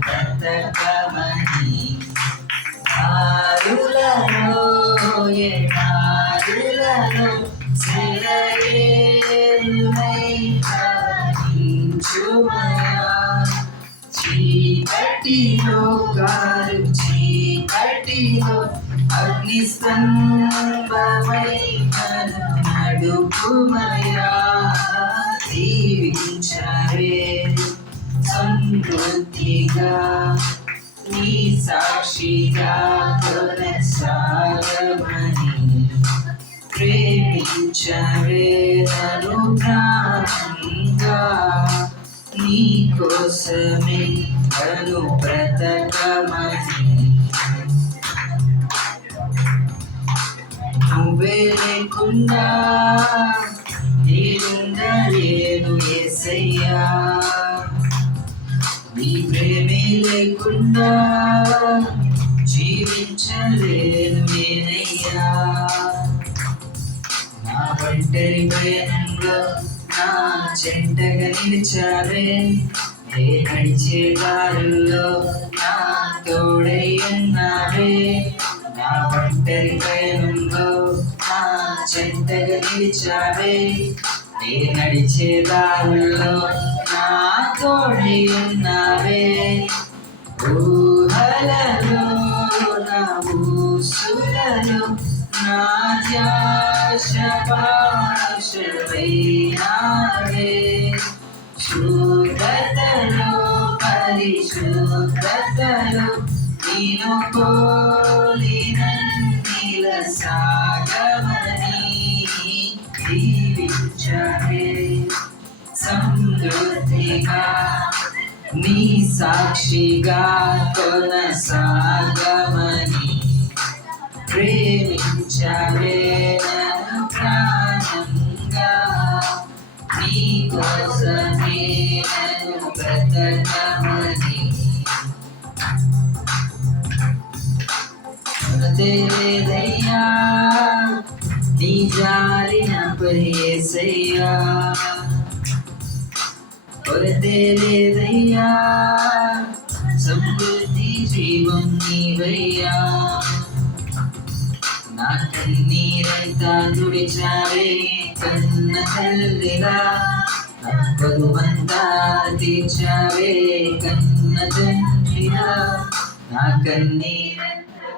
బ్రతకమని దారులలో ఎడారులలో సెలయేరులై ప్రవహించుమయా చీకటిలో కారు చీకటిలో అగ్నిస్తంభమై నన్ను నడుపుమయా దీవించవే సమృద్ధిగా నీ సాక్షిగా కొనసాగమని ప్రేమించవే నన్ను ప్రాణంగా నీ కోసమే నన్ను బ్రతకమని నువ్వే లేకుండా నేనుండలేను యేసయ్యా నీ ప్రేమే లేకుండా జీవించలేను నేనయ్యా నా ఒంటరి పయనంలో నా చెంటగా నిలిచావే నే నడిచే దారుల్లో నా తోడై ఉన్నావే నా ఒంటరి పయనంలో నా చెంటగా నిలిచావే నే నడిచే దారుల్లో నా తోడై ఉన్నావే ఊహలలో నా ఊసులలో నా ధ్యాస పాశవైనావే శుద్ధతలో పరిశుద్ధతలో నేను పోలినన్నిల సాగమని దీవించవే సమృద్ధిగా నీ సాక్షిగా కొనసాగమని ప్రేమించవే నన్ను ప్రాణంగా నీ కోసమే నన్ను బ్రతకమని తెరేదయ్యా నీ జారినపై యేసయ్యా కొరతే లేదయ్యా సమృద్ధి జీవం నీవయ్యా నా కన్నీరంతా తుడిచావే కన్న తల్లిలా నా కొలువంతా తీర్చావే కన్న తండ్రిలా నా కన్నీరంతా